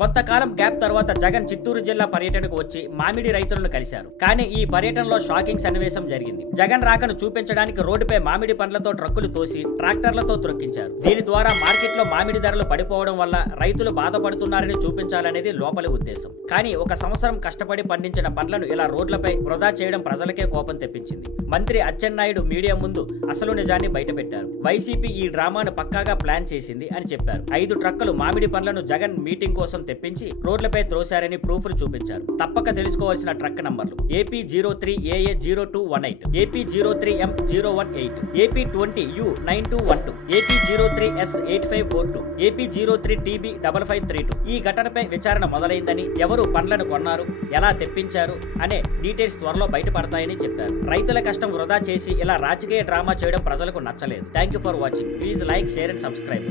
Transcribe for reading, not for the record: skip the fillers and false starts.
కొంతకాలం గ్యాప్ తర్వాత జగన్ చిత్తూరు జిల్లా పర్యటనకు వచ్చి మామిడి రైతులను కలిశారు. కానీ ఈ పర్యటనలో షాకింగ్ సన్నివేశం జరిగింది. జగన్ రాకను చూపించడానికి రోడ్డుపై మామిడి పండ్లతో ట్రక్కులు తోసి ట్రాక్టర్లతో త్రొక్కించారు. దీని ద్వారా మార్కెట్లో మామిడి ధరలు పడిపోవడం వల్ల రైతులు బాధపడుతున్నారని చూపించాలనేది లోపలి ఉద్దేశం. కానీ ఒక సంవత్సరం కష్టపడి పండించిన పండ్లను ఇలా రోడ్లపై వృధా చేయడం ప్రజలకే కోపం తెప్పించింది. మంత్రి అచ్చెన్నాయుడు మీడియా ముందు అసలు నిజాన్ని బయటపెట్టారు. వైసీపీ ఈ డ్రామాను పక్కాగా ప్లాన్ చేసింది అని చెప్పారు. 5 ట్రక్కులు మామిడి పండ్లను జగన్ మీటింగ్ కోసం తెప్పించి రోడ్లపై త్రోశారని ప్రూఫ్లు చూపించారు. తప్పక తెలుసుకోవాల్సిన ట్రక్ నంబర్లు AP03AA0218, AP03M018, AP20U9212, AP03S8542, AP03TB5532. ఈ ఘటనపై విచారణ మొదలైందని, ఎవరు పండ్లను కొన్నారు, ఎలా తెప్పించారు అనే డీటెయిల్స్ త్వరలో బయటపడతాయని చెప్పారు. రైతుల కష్టం వృధా చేసి ఇలా రాజకీయ డ్రామా చేయడం ప్రజలకు నచ్చలేదు. Thank you for watching. Please like, share and subscribe.